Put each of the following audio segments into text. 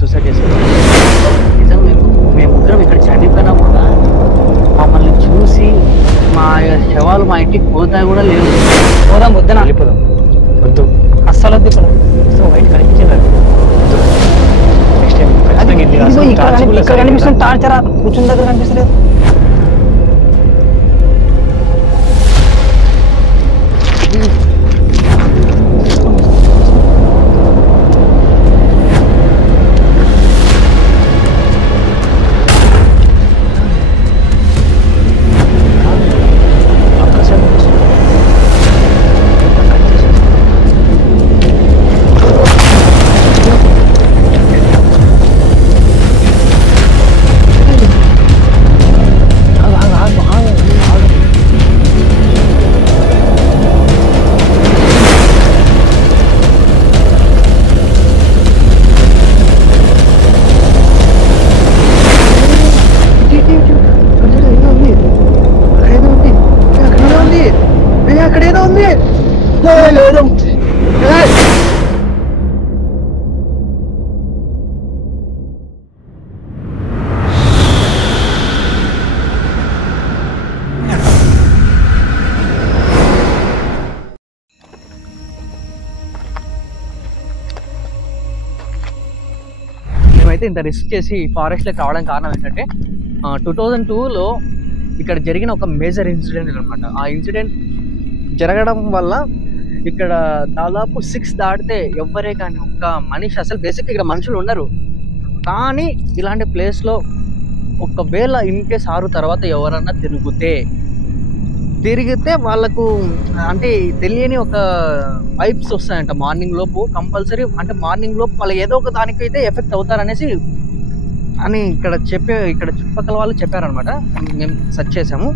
Suicide చేసుకున్నాం. నిజంగా మేము ముగ్గురం ఇక్కడ చనిపోయినా కూడా మమ్మల్ని చూసి మా శవాలు మా ఇంటికి పోతా కూడా లేవు. పోదాం వద్దునా? వెళ్ళిపోదాం. వద్దు, అస్సలు వద్దు. ఇక్కడ సో బయట కనిపించలేదు. నెక్స్ట్ టైం ఖచ్చితంగా ఇది అసలు ఇక్కడ కనిపిస్తుంది టార్చర్, కూర్చుని దగ్గర కనిపిస్తలేదు. మేమైతే ఇంత రిస్క్ చేసి ఫారెస్ట్లోకి రావడానికి కారణం ఏంటంటే 2002లో ఇక్కడ జరిగిన ఒక మేజర్ ఇన్సిడెంట్ అనమాట. ఆ ఇన్సిడెంట్ జరగడం వల్ల ఇక్కడ దాదాపు 6 దాటితే ఎవ్వరే కానీ ఒక్క మనిషి, అసలు బేసిక్ ఇక్కడ మనుషులు ఉన్నారు, కానీ ఇలాంటి ప్లేస్లో ఒకవేళ ఇన్ కేస్ 6 తర్వాత ఎవరన్నా తిరిగితే వాళ్ళకు అంటే తెలియని ఒక వైబ్స్ వస్తాయంట మార్నింగ్ లోపు కంపల్సరీ. అంటే మార్నింగ్ లోపు వాళ్ళు ఏదో ఒక దానికైతే ఎఫెక్ట్ అవుతారనేసి అని ఇక్కడ చుట్టుపక్కల వాళ్ళు చెప్పారనమాట. మేము సెర్చ్ చేసాము.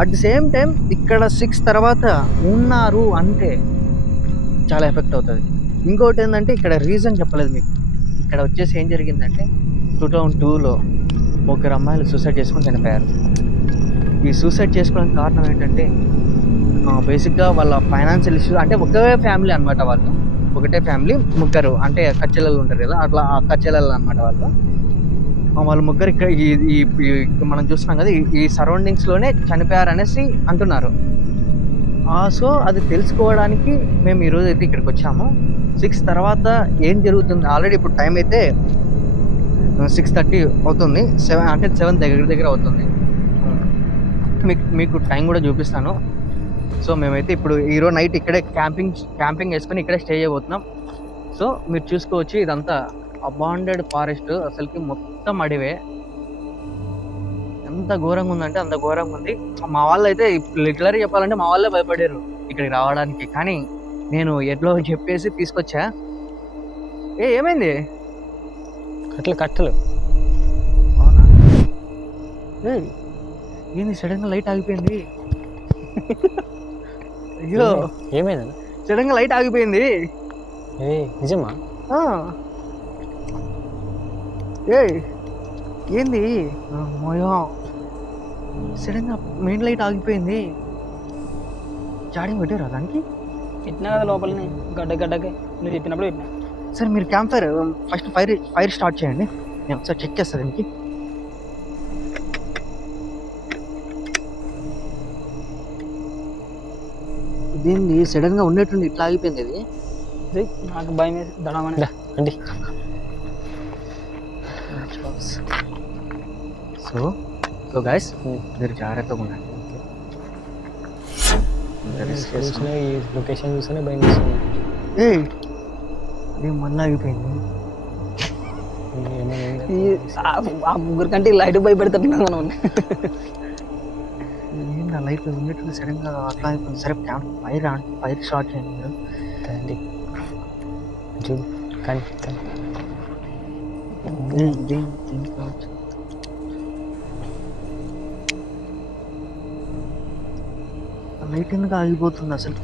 అట్ ది సేమ్ టైం ఇక్కడ 6 తర్వాత ఉన్నారు అంటే చాలా ఎఫెక్ట్ అవుతుంది. ఇంకోటి ఏంటంటే ఇక్కడ రీజన్ చెప్పలేదు మీకు. ఇక్కడ వచ్చేసి ఏం జరిగిందంటే 2002లో 3 అమ్మాయిలు సూసైడ్ చేసుకుని చనిపోయారు. ఈ సూసైడ్ చేసుకోవడానికి కారణం ఏంటంటే బేసిక్గా వాళ్ళ ఫైనాన్షియల్ ఇష్యూస్. అంటే ఒకే ఫ్యామిలీ అనమాట వాళ్ళు, ఒకటే ఫ్యామిలీ, ముగ్గురు అంటే అక్కచెల్లెలు ఉంటారు కదా, అట్లా ఆ అక్కచెల్లెలు అనమాట వాళ్ళు ముగ్గురు ఇక్కడ ఈ మనం చూస్తున్నాం కదా ఈ సరౌండింగ్స్లోనే చనిపోయారు అనేసి అంటున్నారు. సో అది తెలుసుకోవడానికి మేము ఈరోజు అయితే ఇక్కడికి వచ్చాము. 6 తర్వాత ఏం జరుగుతుంది, ఆల్రెడీ ఇప్పుడు టైం అయితే 6:30 అవుతుంది, 7 దగ్గర అవుతుంది. మీకు టైం కూడా చూపిస్తాను. సో మేమైతే ఇప్పుడు ఈరోజు నైట్ ఇక్కడే క్యాంపింగ్ వేసుకొని ఇక్కడే స్టే చేయబోతున్నాం. సో మీరు చూసుకోవచ్చు, ఇదంతా అబాండెడ్ ఫారెస్ట్, అసలుకి మొత్తం అడివే. ఎంత ఘోరంగా ఉందంటే అంత ఘోరంగా ఉంది. మా వాళ్ళు అయితే లిటరరీ చెప్పాలంటే మా వాళ్ళే భయపడారు ఇక్కడికి రావడానికి, కానీ నేను ఎట్లో చెప్పేసి తీసుకొచ్చా. ఏమైంది? కట్టలు అవునా? ఏంది సడన్గా లైట్ ఆగిపోయింది? అయ్యో ఏమైంది? సడన్గా లైట్ ఆగిపోయింది. నిజమా? ఏంది? సడన్గా మెయిన్ లైట్ ఆగిపోయింది. చార్జింగ్ పెట్టారా దానికి? పెట్టినా కదా లోపలని గడ్డకి నువ్వు చెప్పినప్పుడు పెట్టినా. సరే మీరు క్యాంప్ ఫస్ట్ ఫైర్ స్టార్ట్ చేయండి, నేను ఒకసారి చెక్ చేస్తాను దీనికి. ఇదేంది సడన్గా ఉన్నట్టుండి ఇట్లా ఆగిపోయింది? ఇది నాకు భయం వేసి దడమని అండి. సో గైస్ మీరు జాగ్రత్తగా ఉండండి. ఈ లొకేషన్ చూస్తేనే భయం వేస్తుంది. ఇది మళ్ళీ ఆగిపోయింది. ఆ ముగ్గురు కంటే లైట్ భయపెడతాడు మనం. ఏంటి ఆ లైట్ ఉన్నట్టు సడన్గా అట్లా అయిపోయింది. సరే క్యాంప్ ఫైర్ స్టార్ట్ చేయండి మీరు. కదండి చూడు కానీ లైట్ ఎందుకు ఆగిపోతుంది అసలు?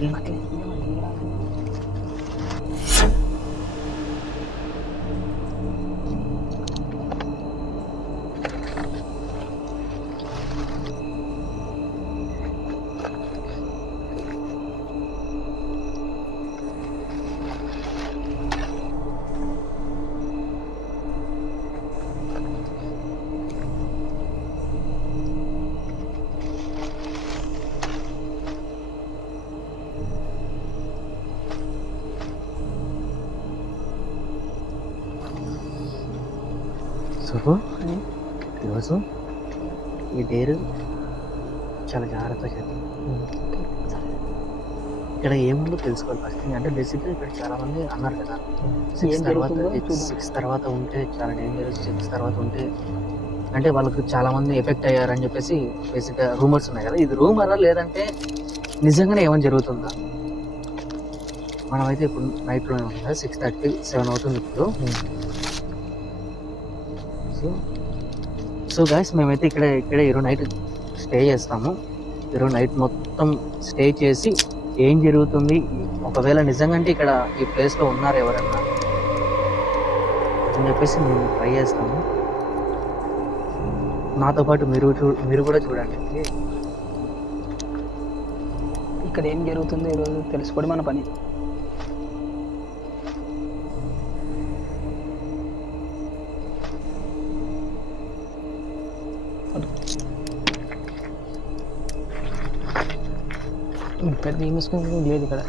సో ఈరోజు ఈ డేరు చాలా జాగ్రత్తగా చేద్దాం. ఇక్కడ ఏముందో తెలుసుకోవాలి ఫస్ట్. అంటే బేసిక్గా ఇక్కడ చాలా మంది అన్నారు కదా 6 తర్వాత ఉంటే చాలా డేంజరస్, 6 తర్వాత ఉంటే అంటే వాళ్ళకు చాలా మంది ఎఫెక్ట్ అయ్యారని చెప్పేసి బేసిక్గా రూమర్స్ ఉన్నాయి కదా. ఇది రూమరా లేదంటే నిజంగానే ఏమైనా జరుగుతుందా? మనమైతే ఇప్పుడు నైట్లోనే ఉంది కదా, 6:30, 7 అవుతుంది ఇప్పుడు. సో గైస్ మేమైతే ఇక్కడ ఈరోజు నైట్ స్టే చేస్తాము. ఈరోజు నైట్ మొత్తం స్టే చేసి ఏం జరుగుతుంది, ఒకవేళ నిజంగా ఇక్కడ ఈ ప్లేస్లో ఉన్నారు ఎవరన్నా అని చెప్పేసి మేము ట్రై చేస్తాము. నాతో పాటు మీరు కూడా చూడండి. ఇక్కడ ఏం జరుగుతుందో ఈరోజు తెలుసుకోవడం మన పని. పెద్ద ఏం వేసుకుని లేదు ఇక్కడ.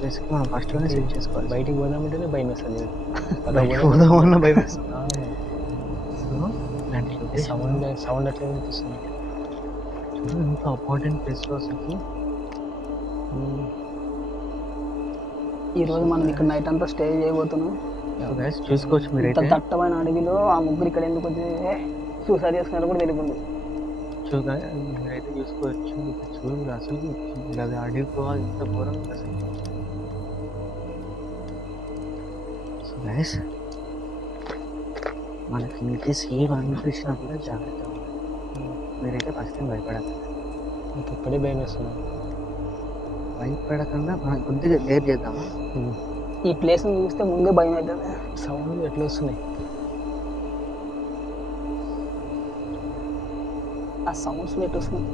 బేసిక్గా మనం ఫస్ట్లోనే సెట్ చేసుకోవాలి. బయటికి పోదామంటేనే భయం వేస్తుంది. పోదామన్నా భయం వేస్తుంది. సౌండ్ అట్లా వినిపిస్తుంది. ఇంత ఇంపార్టెంట్ ప్లేస్లో అసలు ఈరోజు మనం ఇక్కడ నైట్ అంతా స్టే చేయబోతున్నాం. చూసుకోవచ్చు మీరు. ఇంత దట్టమైన అడవిలో ఆ ముగ్గురు ఇక్కడ ఎందుకు వచ్చి సూసైడ్ చేసుకున్నారో కూడా తెలియకుండా మీరైతే చూసుకోవచ్చు. చూడండి అసలు అది అడవిలో ఇంత ఘోరం అసలు. సో గైస్ మనకి ఇన్కేస్ ఏం అనిపించినా కూడా జాగ్రత్త. మీరైతే ఫస్ట్ టైం భయపడకండి. నాకు ఇప్పుడే భయం వేస్తున్నాను. భయపడకుండా మనం కొద్దిగా డేర్ చేద్దాము. ఈ ప్లేస్ని చూస్తే ముందే భయం అవుతుంది. సౌండ్ ఎట్లా వస్తున్నాయి, ఆ సౌండ్స్ ఎట్లా వస్తున్నాయి.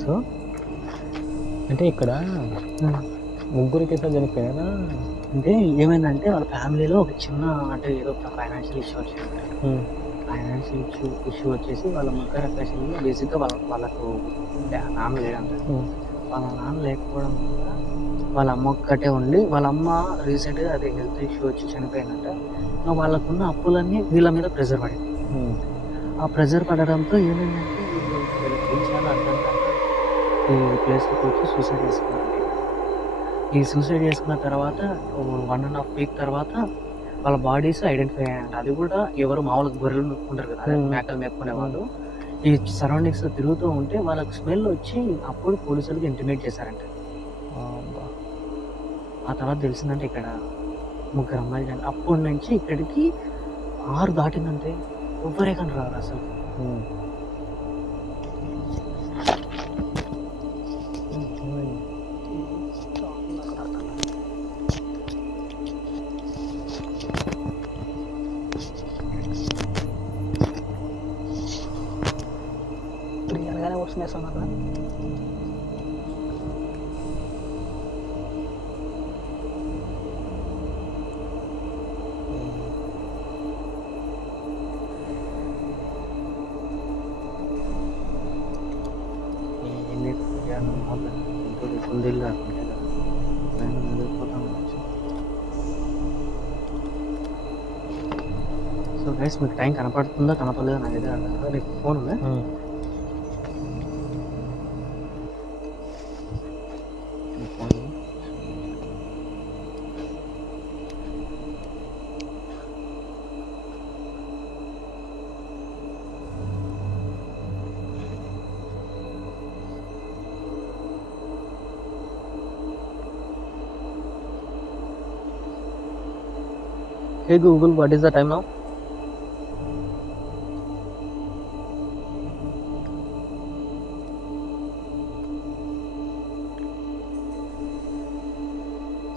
సో అంటే ఇక్కడ ముగ్గురికి ఎట్లా చనిపోయారా? అంటే ఏమైందంటే వాళ్ళ ఫ్యామిలీలో ఒక చిన్న అంటే ఏదో ఫైనాన్షియల్ ఇష్యూ వచ్చింది. ఫైనాన్షియల్ ఇష్యూ వచ్చేసి వాళ్ళ ముగ్గురు అకేషన్లో బేసిక్గా వాళ్ళకు నాన్న లేడంట. వాళ్ళ నాన్న లేకపోవడం వల్ల వాళ్ళ అమ్మ ఒక్కటే ఉండి, వాళ్ళ అమ్మ రీసెంట్గా అదే హెల్త్ ఇష్యూ వచ్చి చనిపోయిందంట. వాళ్ళకున్న అప్పులన్నీ వీళ్ళ మీద ప్రెజర్ పడింది. ఆ ప్రెజర్ పడడంతో ఏమైందంటే వీళ్ళకి ఏం చేయాలో అర్థం కాక ఈ ప్లేస్లోకి వచ్చి సూసైడ్ చేసుకున్నారు. ఈ సూసైడ్ చేసుకున్న తర్వాత 1.5 వీక్ తర్వాత వాళ్ళ బాడీస్ ఐడెంటిఫై అయ్యాయంట. అది కూడా ఎవరు మామూలుగా గొర్రెలు మేపుకుంటారు కదా, మేకలు మేపుకునే వాళ్ళు ఈ సరౌండింగ్స్లో తిరుగుతూ ఉంటే వాళ్ళకి స్మెల్ వచ్చి అప్పుడు పోలీసులకు ఇంటిమేట్ చేశారంట. ఆ తర్వాత తెలిసిందంటే ఇక్కడ ముగ్గురు అమ్మాయిలు. అప్పటి నుంచి ఇక్కడికి 6 దాటిందంటే ఎవ్వరే కానీ రారు అసలు. రియల్గానే వస్తున్నాయి సౌండ్. కుండీలు సో గైస్ మీకు టైం కనపడుతుందా కనపడలేదా నాకైతే అర్థం కాదు. నీకు ఫోన్ ఉందా? Hey Google, what is the time now?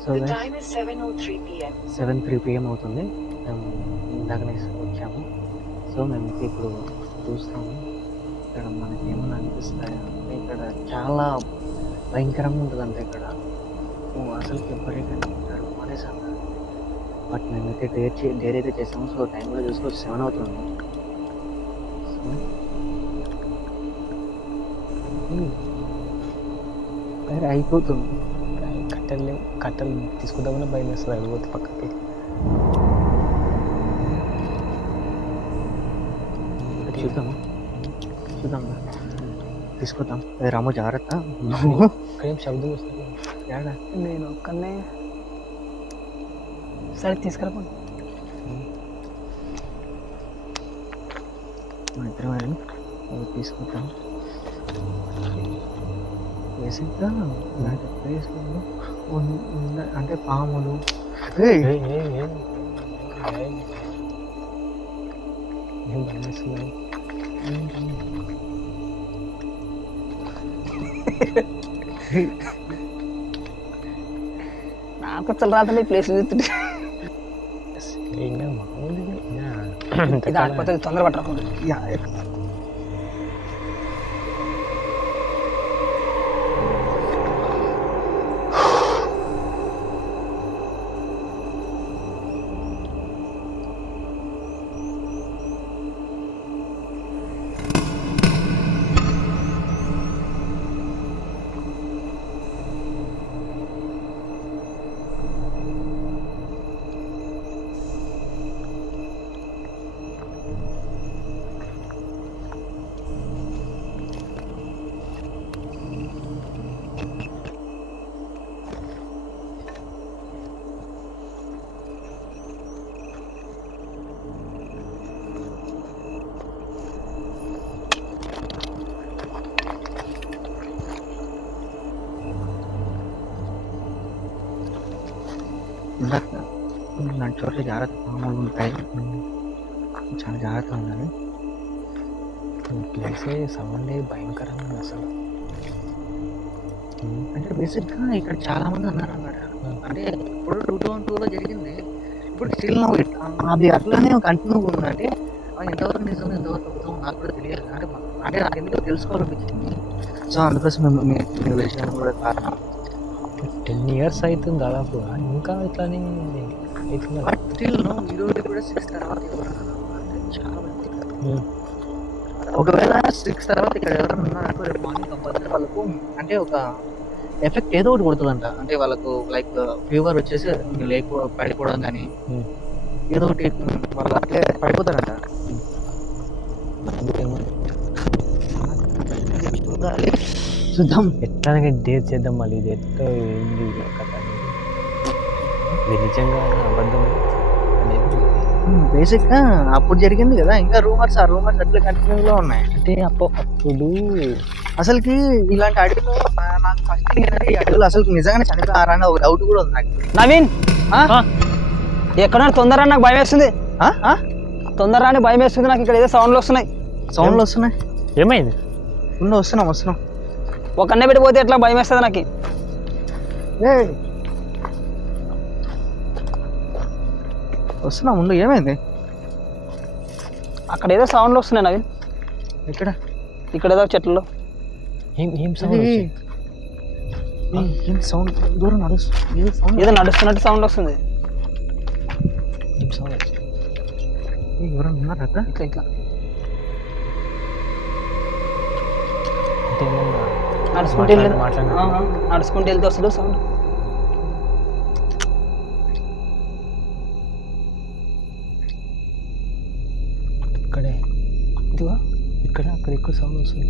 So the time is 7:03 p.m. 7:03 p.m. అవుతుంది. మేము ఇందాకనే వచ్చాము. సో మేము ఇప్పుడు చూస్తాము ఇక్కడ మనకి ఏమన్నా అనిపిస్తాయా. ఇక్కడ చాలా భయంకరంగా ఉంటుందంటే ఇక్కడ అసలు ఎవరైతే ఉంటారు అనేసి అన్నారు. బట్ మేమైతే డేర్ అయితే చేసాము. సో టైం కూడా చూసుకోవచ్చు, 7 అవుతుంది. సో అయిపోతుంది. కట్టెలు తీసుకుందామని భయం వేస్తుంది అది పోతే పక్కకి. చూద్దాం తీసుకుందాం. రాము జాగ్రత్త. ఇక్కడేం శబ్దం వస్తుంది. నేను ఒక్కనే సరే తీసుకురాపండి. ఇద్దరం తీసుకుంటాం. బేసిక్గా ఇలాంటి ప్లేస్లో అంటే పాములు ఏం భయం వేస్తుంది. నాకు అసలు రాత్రి ప్లేస్ చూస్తుంటే ఇంకా మామూలు ఇది ఆడిపోతే తొందర పట్టకుండా. ఇలాంటి చోట్ల జాగ్రత్త, పాములు ఉంటాయి, చాలా జాగ్రత్తగా ఉండాలి. ప్లేసే సౌండ్ భయంకరంగా ఉంది అసలు. అంటే బేసిక్గా ఇక్కడ చాలా మంది అన్నారు అన్నమాట. అంటే ఇప్పుడు 2002లో జరిగింది, ఇప్పుడు స్టిల్ అది అట్లానే కంటిన్యూ ఉందంటే ఎంతవరకు నిజం ఎంతవరకు అబద్ధం నాకు కూడా తెలియదు. అంటే నాకు ఎందుకు తెలుసుకోవాలనిపించింది. సో అందుకోసం మీరు విషయం కూడా కారణం. 10 years అవుతుంది దాదాపుగా, ఇంకా ఇట్లానే అవుతుంది. బట్ స్టిల్ ఈరోజు కూడా 6 తర్వాత ఎవరైనా చాలా మంది, ఒకవేళ 6 తర్వాత ఇక్కడ ఎవరైనా ఉన్నారంటే రేపు మార్నింగ్ కంపల్సరీ వాళ్ళకు అంటే ఒక ఎఫెక్ట్ ఏదో ఒకటి కొడుతుందంట. అంటే వాళ్ళకు లైక్ ఫీవర్ వచ్చేసి పడిపోవడం కానీ ఏదో ఒకటి వాళ్ళు అట్లే పడిపోతారంట. చూద్దాం ఎట్లాగే డేర్ చేద్దాం మళ్ళీ. ఇది ఎట్లా ఏంది కథ అనేది, ఇది నిజంగా అబద్ధం అనేది బేసిక్గా అప్పుడు జరిగింది కదా. ఇంకా రూమర్స్ అట్లా కంటిన్యూగా ఉన్నాయి. అంటే అప్పుడు అసలుకి ఇలాంటి అడవిలో నాకు ఫస్ట్ ఏంటంటే ఈ అడవులు అసలు నిజంగానే చనిపోయారని ఒక డౌట్ కూడా ఉంది నాకు. నవీన్ ఎక్కడ తొందర నాకు భయం వేస్తుంది. తొందర అని భయం వేస్తుంది నాకు. ఇక్కడ ఏదో సౌండ్లు వస్తున్నాయి. ఏమైంది? వస్తున్నాం. ఒక అన్న పెట్టి పోతే ఎట్లా భయం వేస్తుంది నాకు. వస్తున్నా ముందు. ఏమైంది? అక్కడ ఏదో సౌండ్లు వస్తున్నాయి నవీన్. ఇక్కడ ఏదో చెట్లలో ఏం సౌండ్? సౌండ్ దూరం ఏదో నడుస్తున్నట్టు సౌండ్ వస్తుంది. ఏం సౌండ్ వస్తుంది? ఎవరైనా ఉన్నారా అక్కడ? ఇట్లా అంటే ఏమన్నా నడుచుకుంటూ వెళ్తే వస్తుంది సౌండ్. ఇక్కడే ఇదిగో అక్కడ ఎక్కువ సౌండ్ వస్తుంది.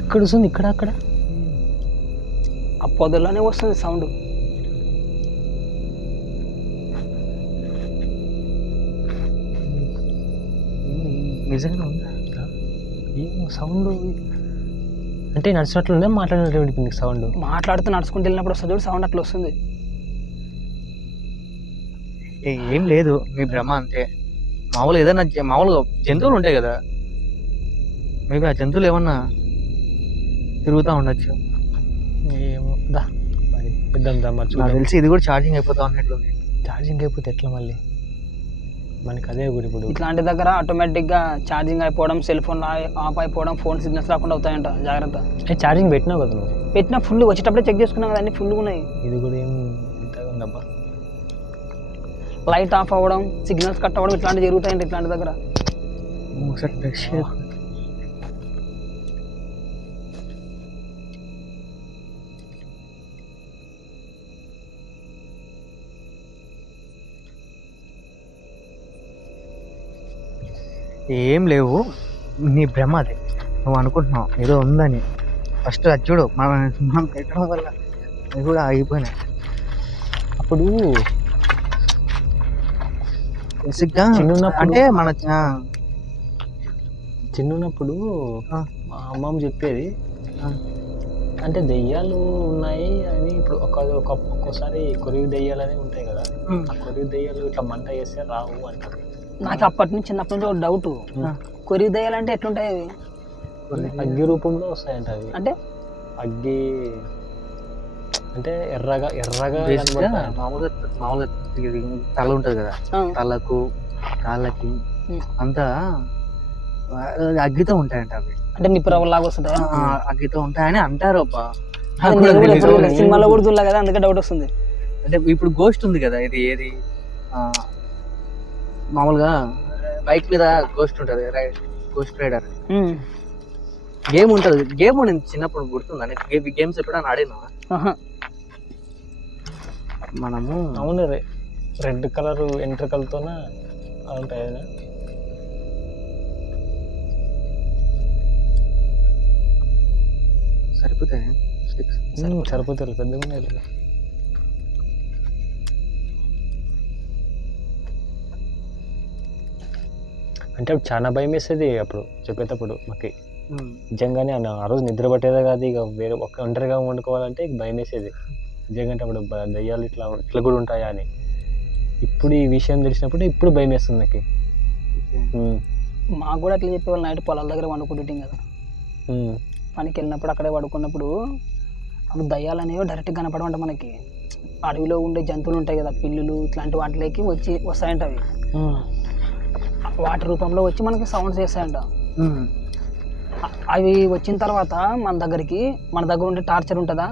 ఎక్కడ వస్తుంది? అక్కడ ఆ పొదల్లోనే వస్తుంది సౌండ్. నిజంగా ఉందా? ఏమో సౌండ్ అంటే నడిచినట్లుందే, మాట్లాడినట్టు విడిపోయింది సౌండ్. మాట్లాడుతూ నడుచుకుంటూ వెళ్ళినప్పుడు వస్తుంది చూడు సౌండ్, అట్లా వస్తుంది. ఏం లేదు, మీ భ్రమ అంతే. మామూలుగా జంతువులు ఉంటాయి కదా, మేబీ ఆ జంతువులు ఏమన్నా తిరుగుతూ ఉండొచ్చు. ఏమో దా మరి ఇద్దాం దా. మరి నాకు తెలిసి ఇది కూడా ఛార్జింగ్ అయిపోతా ఉన్నట్లుంది. ఛార్జింగ్ అయిపోతే ఎట్లా మళ్ళీ? మనకి అదే కూడా ఇప్పుడు ఇట్లాంటి దగ్గర ఆటోమేటిక్గా ఛార్జింగ్ అయిపోవడం, సెల్ ఫోన్ ఆఫ్ అయిపోవడం, ఫోన్ సిగ్నల్స్ రాకుండా అవుతాయంట. జాగ్రత్త. ఛార్జింగ్ పెట్టినావు కదా నువ్వు? పెట్టిన ఫుల్ వచ్చేటప్పుడే చెక్ చేసుకున్నాం కదా, అన్ని ఫుల్గా ఉన్నాయి. ఇది కూడా ఏం ఇంతగా ఉందబ్బా. లైట్ ఆఫ్ అవ్వడం, సిగ్నల్స్ కట్ అవ్వడం ఇట్లాంటివి జరుగుతాయంట ఇట్లాంటి దగ్గర. ఒకసారి ఫ్రెష్ ఏం లేవు, నీ భ్రమ అది. నువ్వు అనుకుంటున్నావు ఏదో ఉందని. ఫస్ట్ అది చూడు, మనం పెట్టడం వల్ల అది కూడా ఆగిపోయినాయి. అప్పుడు బేసిక్గా చిన్నప్పుడు- అంటే మన చిన్నప్పుడు మా అమ్మమ్మ చెప్పేది అంటే దెయ్యాలు ఉన్నాయి అని. ఇప్పుడు ఒక్కోసారి కొరివి దెయ్యాలు అనేవి ఉంటాయి కదా, ఆ కొరివి దెయ్యాలు ఇట్లా మంట చేస్తే రావు అంటారు. నాకు అప్పటి నుంచి చిన్నప్పటి నుంచి ఒక డౌట్, కొరి దయ్యాలంటే ఎట్లుంటాయి అవి? అగ్గి రూపంలో వస్తాయంట అవి. అంటే అగ్గి అంటే ఎర్రగా మామూలుగా ఇది తల ఉంటుంది కదా, తలకు కాళ్ళకి అంతా అగ్గితో ఉంటాయంట అవి. అంటే నిప్పురవ్వలాగా వస్తుంటాయి. అగ్గితో ఉంటాయని అంటారు అబ్బా. సినిమాలో కూడా చూడలే కదా, అందుకే డౌట్ వస్తుంది. అంటే ఇప్పుడు గోస్ట్ ఉంది కదా, ఇది ఏది మామూలుగా బైక్ మీద గోస్ట్ ఉంటుంది, గోస్ట్ రైడర్ గేమ్ ఉంటుంది. గేమ్ ఉండింది చిన్నప్పుడు, గుర్తుందని గేమ్స్ ఎప్పుడైనా ఆడినా మనము. అవును, రెడ్ కలర్ ఎంట్రకలతోన ఉంటాయి. సరిపోతాయి స్టిక్స్, సరిపోతాయి, పెద్దగా ఉన్నాయి. అంటే అప్పుడు చాలా భయం వేసేది అప్పుడు చెప్పేటప్పుడు మాకు. నిజంగానే ఆ రోజు నిద్ర పట్టేదే కాదు, ఇక వేరే ఒంటరిగా వండుకోవాలంటే భయం వేసేది నిజంగా. అప్పుడు దయ్యాలు ఇట్లా కూడా ఉంటాయా అని. ఇప్పుడు ఈ విషయం తెలిసినప్పుడు ఇప్పుడు భయం వేస్తుంది నాకు. మాకు కూడా అట్లా చెప్పేవాళ్ళు, నైట్ పొలాల దగ్గర వండుకుంటుంటాం కదా, పనికి వెళ్ళినప్పుడు అక్కడే పడుకున్నప్పుడు అప్పుడు దయ్యాలు అనేవి డైరెక్ట్గా కనపడమంట మనకి. అడవిలో ఉండే జంతువులు ఉంటాయి కదా, పిల్లులు ఇట్లాంటి వాటిలోకి వస్తాయంట అవి. వాటి రూపంలో వచ్చి మనకి సౌండ్స్ చేస్తాయంట. అవి వచ్చిన తర్వాత మన దగ్గర ఉండే టార్చర్ ఉంటుందా,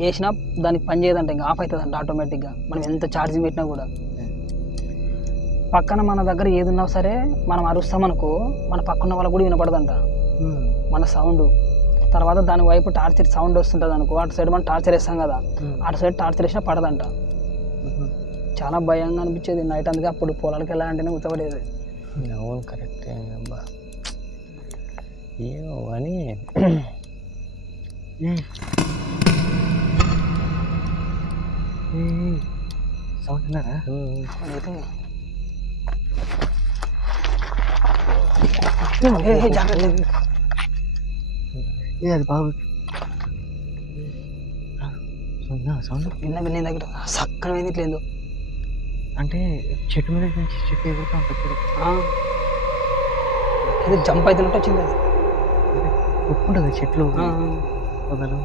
వేసినా దానికి పని చేయదంట, ఇంకా ఆఫ్ అవుతుందంట ఆటోమేటిక్గా. మనం ఎంత ఛార్జింగ్ పెట్టినా కూడా పక్కన మన దగ్గర ఏది ఉన్నా సరే మనం అరుస్తామనుకో, మన పక్కన వాళ్ళకు కూడా వినపడదంట మన సౌండ్. తర్వాత దాని వైపు టార్చర్ సౌండ్ వస్తుంటుంది అనుకో, అటు సైడ్ మనం టార్చర్ వేస్తాం కదా, అటు సైడ్ టార్చర్ వేసినా పడదంట. చాలా భయంగా అనిపించేది నైట్. అందుకే అప్పుడు పొలాలకు వెళ్ళాలంటేనే ఉత్తపడేది. అవును, కరెక్టే అబ్బా. ఏమో అని సౌండ్ విన్నారా? అది బాగు సౌండ్ విన్న దగ్గర సక్కన పోయింది ఇట్లేదు. అంటే చెట్టు మీద నుంచి చెట్టు ఎగురుతా ఉంటుంది, ఇది జంప్ అవుతున్నట్టు వచ్చింది. అది ఒప్పుకుంటుంది చెట్లు పొదలు.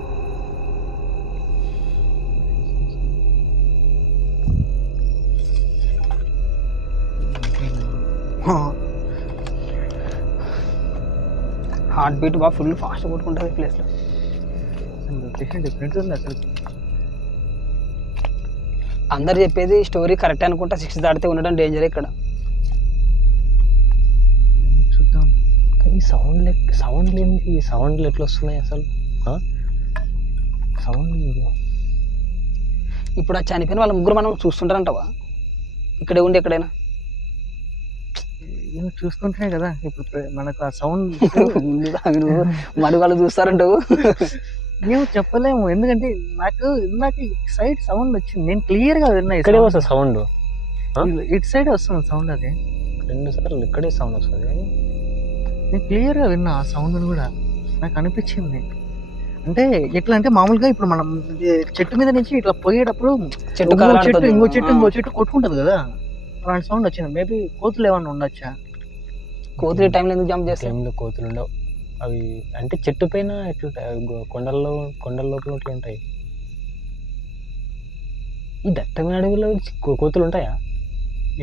హార్ట్ బీట్ బాగా ఫుల్ ఫాస్ట్ కొట్టుకుంటుంది ఈ ప్లేస్లో. లొకేషన్ డిఫరెంట్ ఉంది అసలు. అందరు చెప్పేది స్టోరీ కరెక్ట్ అనుకుంటా, 6 దాటితే ఉండడం డేంజర్ ఇక్కడ. చూద్దాం. కానీ సౌండ్లు ఏంటి, ఈ సౌండ్లు ఎట్లా వస్తున్నాయి అసలు? సౌండ్ ఇప్పుడు ఆ చనిపోయిన వాళ్ళ ముగ్గురు మనం చూస్తుంటారంటవా ఇక్కడే ఉండి ఎక్కడైనా? చూస్తుంటే కదా ఇప్పుడు మనకు ఆ సౌండ్ మరి వాళ్ళు చూస్తారంటావు. మేము చెప్పలేము, ఎందుకంటే నాకు సైడ్ సౌండ్ వచ్చింది, నేను క్లియర్ గా విన్నా. ఇక్కడే వస్తుంది సౌండ్, ఇటు సైడ్ వస్తుంది సౌండ్. అది 2 సార్లు ఇక్కడే సౌండ్ వస్తుంది, కానీ నేను క్లియర్ గా విన్నా ఆ సౌండ్ కూడా నాకు అనిపించింది. అంటే ఎట్లా అంటే మామూలుగా ఇప్పుడు మనం చెట్టు మీద నుంచి ఇట్లా పోయేటప్పుడు ఇంకో చెట్టు కొట్టుకుంటది కదా, అలాంటి సౌండ్ వచ్చింది. మేబీ కోతులు ఏమన్నా ఉండొచ్చా? కోతులు టైంలో ఎందుకు జంప్ చేస్తాయి? టైంలో కోతులు ఉండవు అవి. అంటే చెట్టు పైన ఎట్లుంటాయి, కొండల లోపల ఎట్లా ఉంటాయి. ఈ దట్టమైన అడవిలో కోతులు ఉంటాయా?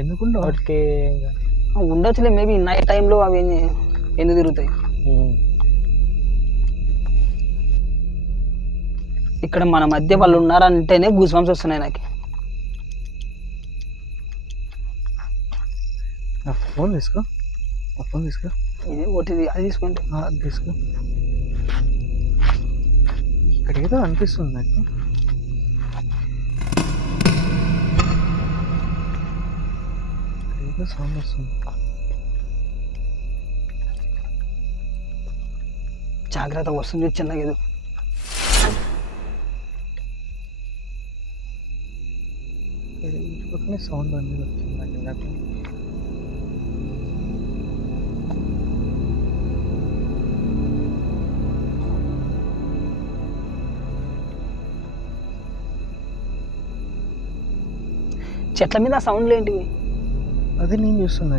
ఎందుకుండవు? వాటికి ఉండొచ్చులే మేబీ నైట్ టైంలో అవి ఎందుకు తిరుగుతాయి. ఇక్కడ మన మధ్య వాళ్ళు ఉన్నారంటేనే గూస్ బంప్స్ వస్తున్నాయి నాకు. ఫోన్ తీసుకో, ఫోన్ తీసుకో. ఇది ఒకటి అది తీసుకోండి. అది తీసుకో. ఇక్కడ ఏదో అనిపిస్తుంది నాకు. ఏదో సౌండ్ వస్తుంది. జాగ్రత్త వస్తుంది చిన్నగా ఏదో. పక్కనే సౌండ్ అనేది వచ్చింది నాకు ఇందాక. చెట్ల మీద సౌండ్లు ఏంటివి? అదే నేను చూస్తున్నా.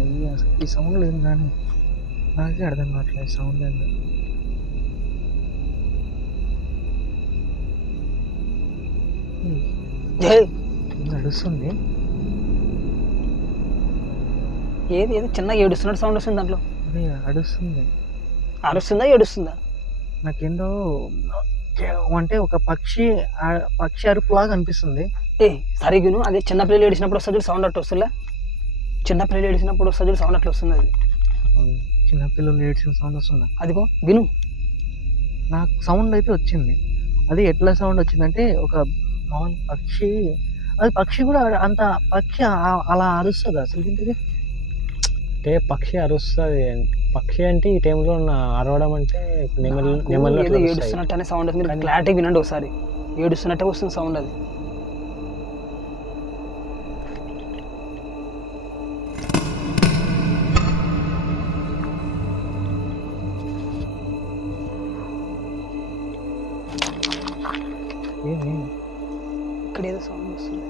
ఈ సౌండ్లు ఏం కానీ నాకే అర్థం కావట్లేదు సౌండ్ ఏంటో. నడుస్తుంది. ఏది ఏదో చిన్నగా ఏడుస్తున్నట్టు సౌండ్ వస్తుంది దాంట్లో. అదే అడుస్తుంది. అరుస్తుందా ఏడుస్తుందా? నాకేందో అంటే ఒక పక్షి అరుపులాగా అనిపిస్తుంది. సరిగ్గా అదే చిన్నపిల్లలు ఏడిచినప్పుడు వస్తుంది సౌండ్ అట్టు వస్తుందా? చిన్నపిల్లలు ఏడిచినప్పుడు వస్తుంది సౌండ్ అట్లా వస్తుంది. అది చిన్నపిల్లలు ఏడ్చిన సౌండ్ వస్తుందా? అదిగో విను. నాకు సౌండ్ అయితే వచ్చింది. అది ఎట్లా సౌండ్ వచ్చిందంటే ఒక మామూలు పక్షి, అది పక్షి కూడా అంత పక్షి అలా అరుస్తుంది అసలు ఏంటిది అంటే పక్షి అరుస్తుంది. పక్షి అంటే ఈ టైంలో అరవడం అంటే ఏడుస్తున్నట్టు అనే సౌండ్ మీరు క్లారిటీ వినండి ఒకసారి. ఏడుస్తున్నట్టే వస్తుంది సౌండ్. అది ఇక్కడ ఏదో సౌండ్ వస్తుంది.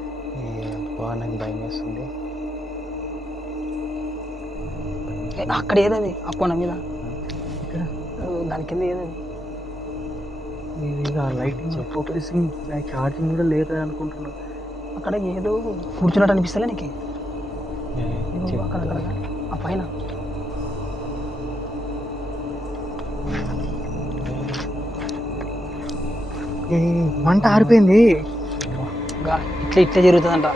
నాకు భయం వేస్తుంది. అక్కడ ఏదది ఆ కొన మీద దాని కింద ఏదది? లైటింగ్ ఫోకసింగ్ ఛార్జింగ్ కూడా లేదా అనుకుంటున్నా. అక్కడ ఏదో కూర్చున్నట్టు అనిపిస్తలే నీకు? అక్కడ ఆ పైన మంట ఆరిపోయింది. ఇట్లా ఇట్లా జరుగుతుందంట.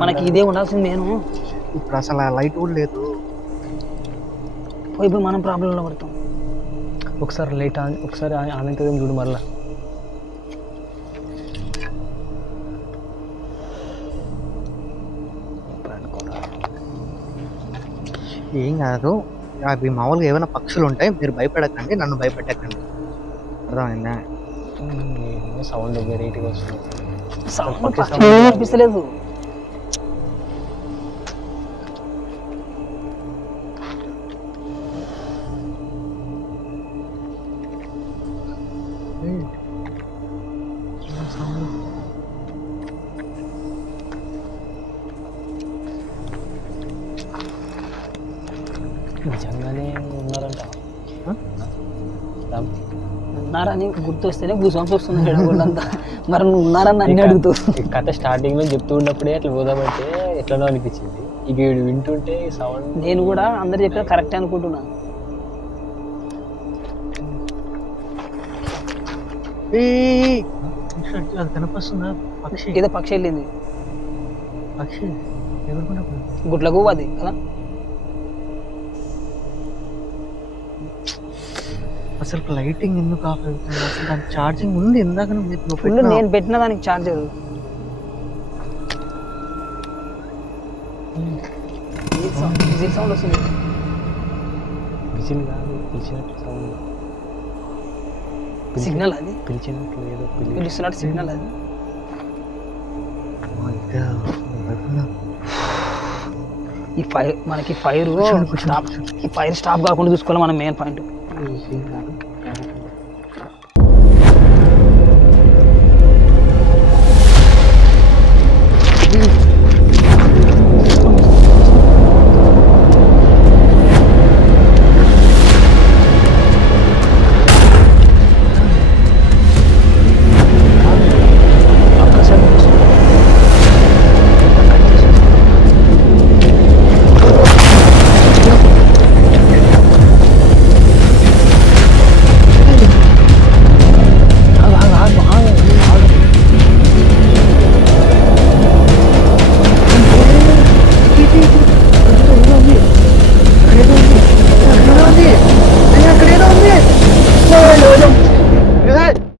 మనకి ఇదే ఉండాల్సింది. నేను ఇప్పుడు అసలు ఆ లైట్ కూడా లేదు. పోయి మనం ప్రాబ్లంలో పడతాం. ఒకసారి లైట్ ఆన్, ఒకసారి ఆన్ అవుతుంది చూడు మరలా. ఏం కాదు, అవి మామూలుగా ఏమైనా పక్షులు ఉంటాయి. మీరు భయపడకండి, నన్ను భయపెట్టకండి. అర్థమైందా? సౌండ్ వెరైటీగా వస్తుంది. అనిపిస్తలేదు. నిజంగానే ఉన్నారంట. ఉన్నారని గుర్తొస్తేనే గూస్ వస్తుంది అంతా. మరి నువ్వు ఉన్నారని అన్ని అడుగుతూ కథ స్టార్టింగ్ లో చెప్తూ ఉన్నప్పుడే అట్లా పోదామంటే ఎట్లనో అనిపించింది. ఇక వింటుంటే సౌండ్ నేను కూడా అందరు చెప్పినా కరెక్టే అనుకుంటున్నా. అది కనిపిస్తుందా? పక్షి ఏదో పక్షి వెళ్ళింది. పక్షి గుట్లకు అది కదా. అసలు లైటింగ్ ఎందుకు ఆఫ్ అవుతుంది? అసలు దానికి ఛార్జింగ్ ఉంది. ఇందాక నేను పెట్టిన దానికి ఛార్జర్. విజిల్ సౌండ్ వస్తుంది. విజిల్ కాదు, పిలిచినట్లు సౌండ్. సిగ్నల్ అది పిలిచినట్లు ఏదో పిలుస్తున్నట్టు సిగ్నల్ అది. ఈ ఫైర్ మనకి ఫైర్ స్టాప్ కాకుండా చూసుకోవాలి మనం. Main point